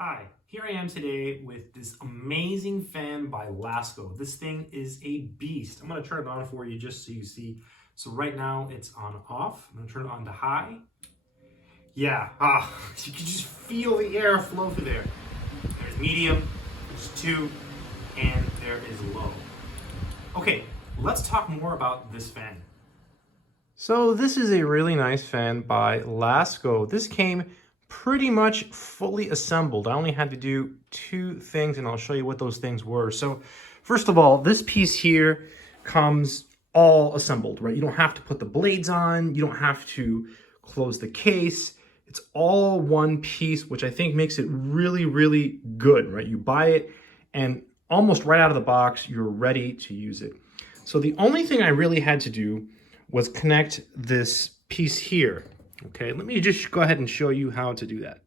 Hi, here I am today with this amazing fan by Lasko. This thing is a beast. I'm going to turn it on for you just so you see. So right now it's on off. I'm going to turn it on to high. Yeah, you can just feel the air flow through there. There's medium, there's 2, and there is low. Okay, let's talk more about this fan. So this is a really nice fan by Lasko. This came pretty much fully assembled. I only had to do 2 things, and I'll show you what those things were. So first of all, this piece here comes all assembled, right? You don't have to put the blades on. You don't have to close the case. It's all one piece, which I think makes it really, really good, right? You buy it and almost right out of the box, you're ready to use it. So the only thing I really had to do was connect this piece here. Okay, let me just go ahead and show you how to do that.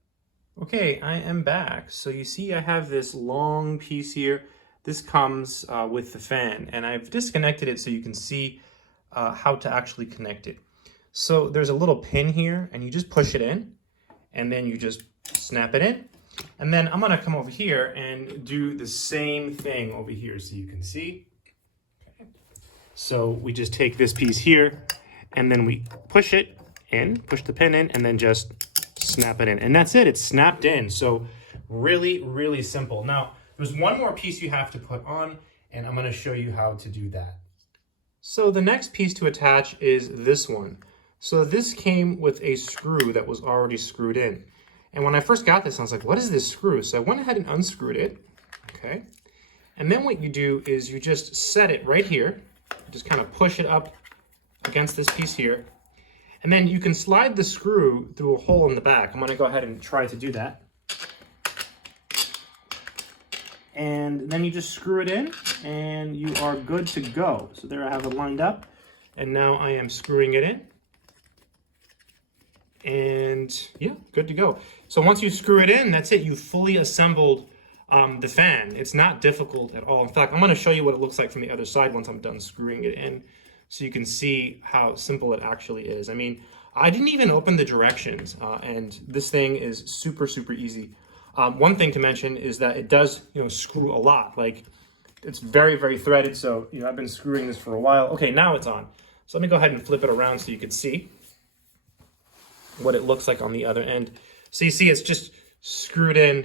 Okay, I am back. So you see I have this long piece here. This comes with the fan, and I've disconnected it so you can see how to actually connect it. So there's a little pin here, and you just push it in, and then you just snap it in. And then I'm gonna come over here and do the same thing over here so you can see. Okay. So we just take this piece here, and then we push it in, push the pin in, and then just snap it in. And that's it, it's snapped in. So really, really simple. Now, there's one more piece you have to put on, and I'm gonna show you how to do that. So the next piece to attach is this one. So this came with a screw that was already screwed in. And when I first got this, I was like, what is this screw? So I went ahead and unscrewed it, okay? And then what you do is you just set it right here, just kind of push it up against this piece here, and then you can slide the screw through a hole in the back. I'm gonna go ahead and try to do that. And then you just screw it in and you are good to go. So there I have it lined up, and now I am screwing it in. And yeah, good to go. So once you screw it in, that's it. You fully assembled the fan. It's not difficult at all. In fact, I'm gonna show you what it looks like from the other side once I'm done screwing it in, so you can see how simple it actually is. I mean, I didn't even open the directions, and this thing is super, super easy. One thing to mention is that it does, screw a lot. Like, it's very, very threaded, so, I've been screwing this for a while. Okay, now it's on. So let me go ahead and flip it around so you can see what it looks like on the other end. So you see it's just screwed in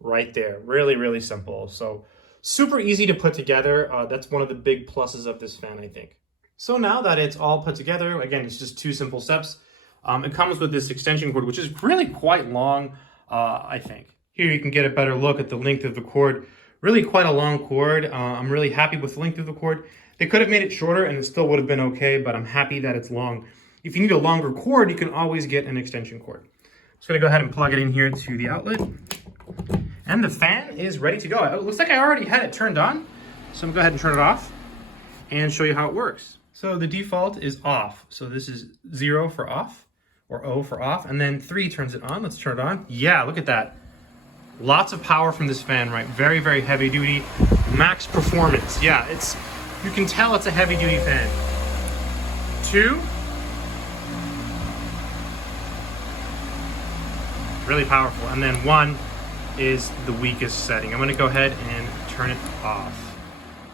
right there. Really, really simple. So super easy to put together. That's one of the big pluses of this fan, I think. So now that it's all put together, again, it's just 2 simple steps. It comes with this extension cord, which is really quite long, I think. Here you can get a better look at the length of the cord. Really quite a long cord. I'm really happy with the length of the cord. They could have made it shorter and it still would have been okay, but I'm happy that it's long. If you need a longer cord, you can always get an extension cord. Just gonna go ahead and plug it in here to the outlet. And the fan is ready to go. It looks like I already had it turned on. So I'm gonna go ahead and turn it off and show you how it works. So the default is off. So this is 0 for off, or O for off, and then 3 turns it on. Let's turn it on. Yeah, look at that. Lots of power from this fan, right? Very, very heavy duty, max performance. Yeah, you can tell it's a heavy duty fan. 2. Really powerful. And then 1 is the weakest setting. I'm gonna go ahead and turn it off.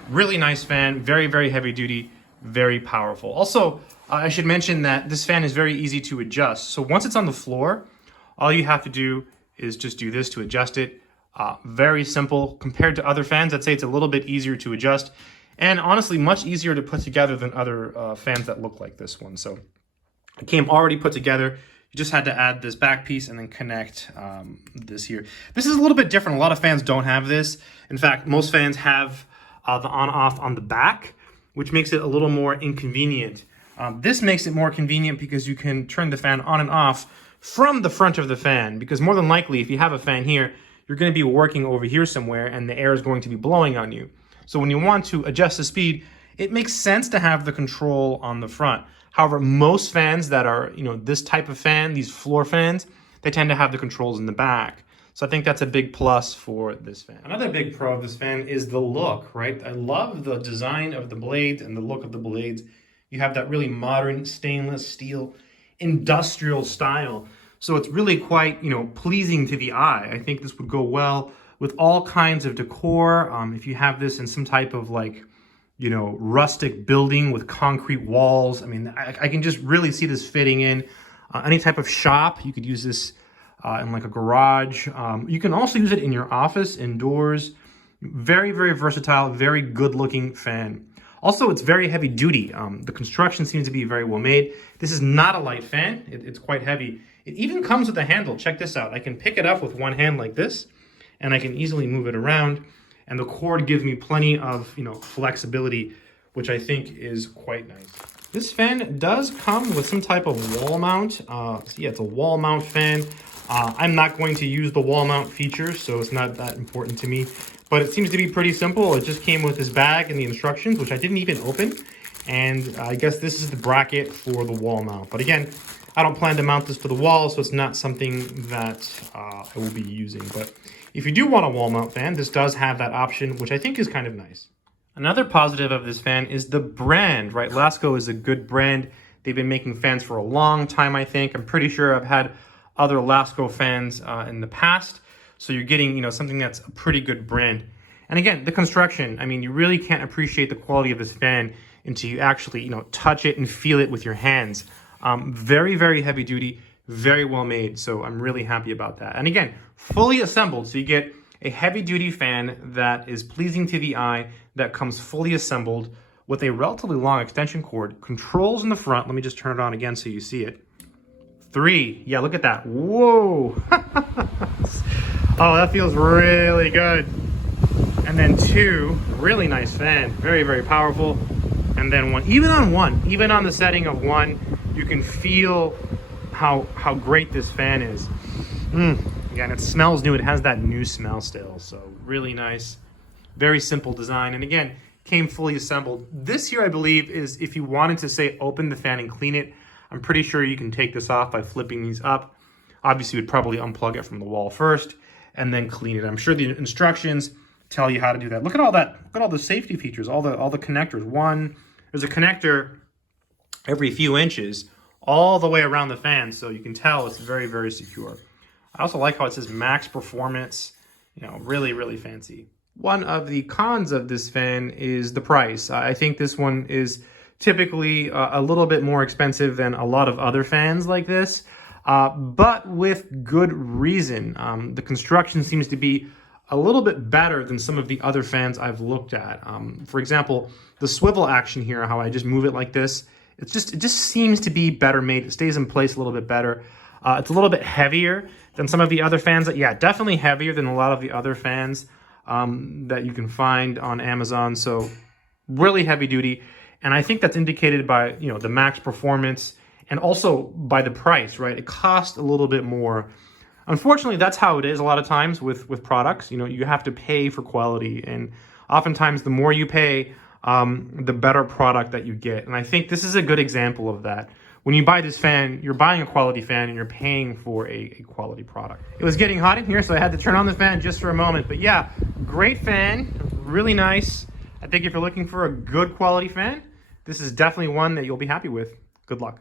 Really nice fan, very, very heavy duty, very powerful. Also, I should mention that this fan is very easy to adjust. So once it's on the floor, all you have to do is just do this to adjust it. Very simple. Compared to other fans, I'd say it's a little bit easier to adjust, and honestly, much easier to put together than other fans that look like this one. So it came already put together. You just had to add this back piece and then connect this here. This is a little bit different. A lot of fans don't have this. In fact, most fans have the on-off on the back, which makes it a little more inconvenient. This makes it more convenient because you can turn the fan on and off from the front of the fan, because more than likely, if you have a fan here, you're going to be working over here somewhere and the air is going to be blowing on you. So when you want to adjust the speed, it makes sense to have the control on the front. However, most fans that are, this type of fan, these floor fans, they tend to have the controls in the back. So I think that's a big plus for this fan. Another big pro of this fan is the look, right? I love the design of the blades and the look of the blades. You have that really modern stainless steel industrial style. So it's really quite, pleasing to the eye. I think this would go well with all kinds of decor. If you have this in some type of rustic building with concrete walls. I mean, I can just really see this fitting in any type of shop. You could use this in like a garage. You can also use it in your office, indoors. Very, very versatile, very good looking fan. Also, it's very heavy duty. The construction seems to be very well made. This is not a light fan. It's quite heavy. It even comes with a handle. Check this out. I can pick it up with one hand like this, and I can easily move it around. And the cord gives me plenty of, flexibility, which I think is quite nice. This fan does come with some type of wall mount. So yeah, it's a wall mount fan. I'm not going to use the wall mount feature, so it's not that important to me. But it seems to be pretty simple. It just came with this bag and the instructions, which I didn't even open. And I guess this is the bracket for the wall mount. But again, I don't plan to mount this to the wall, so it's not something that I will be using. But if you do want a wall mount fan, this does have that option, which I think is kind of nice. Another positive of this fan is the brand, right? Lasko is a good brand. They've been making fans for a long time, I think. I'm pretty sure I've had other Lasko fans in the past. So you're getting, something that's a pretty good brand. And again, the construction, I mean, you really can't appreciate the quality of this fan until you actually, touch it and feel it with your hands. Very, very heavy duty, very well made. So I'm really happy about that. And again, fully assembled. So you get a heavy duty fan that is pleasing to the eye, that comes fully assembled with a relatively long extension cord, controls in the front. Let me just turn it on again so you see it. 3, yeah, look at that. Whoa. Oh, that feels really good. And then 2, really nice fan, very, very powerful. And then 1, even on the setting of 1, you can feel how great this fan is. Again, it smells new. It has that new smell still, so really nice. Very simple design, and again, came fully assembled. This here, I believe, is if you wanted to say open the fan and clean it, I'm pretty sure you can take this off by flipping these up. Obviously, you would probably unplug it from the wall first and then clean it. I'm sure the instructions tell you how to do that. Look at all that. Look at all the safety features, all the connectors. There's a connector every few inches all the way around the fan, so you can tell it's very, very secure. I also like how it says max performance, really, really fancy. One of the cons of this fan is the price. I think this one is typically a little bit more expensive than a lot of other fans like this, but with good reason. The construction seems to be a little bit better than some of the other fans I've looked at. For example, the swivel action here, how I just move it like this, it just seems to be better made. It stays in place a little bit better. It's a little bit heavier than some of the other fans. Yeah, definitely heavier than a lot of the other fans that you can find on Amazon. So really heavy duty. And I think that's indicated by, the max performance and also by the price, right? It costs a little bit more. Unfortunately, that's how it is a lot of times with products. You have to pay for quality. And oftentimes the more you pay, the better product that you get. And I think this is a good example of that. When you buy this fan, you're buying a quality fan and you're paying for a quality product. It was getting hot in here, so I had to turn on the fan just for a moment. But yeah, great fan, really nice. I think if you're looking for a good quality fan, this is definitely one that you'll be happy with. Good luck.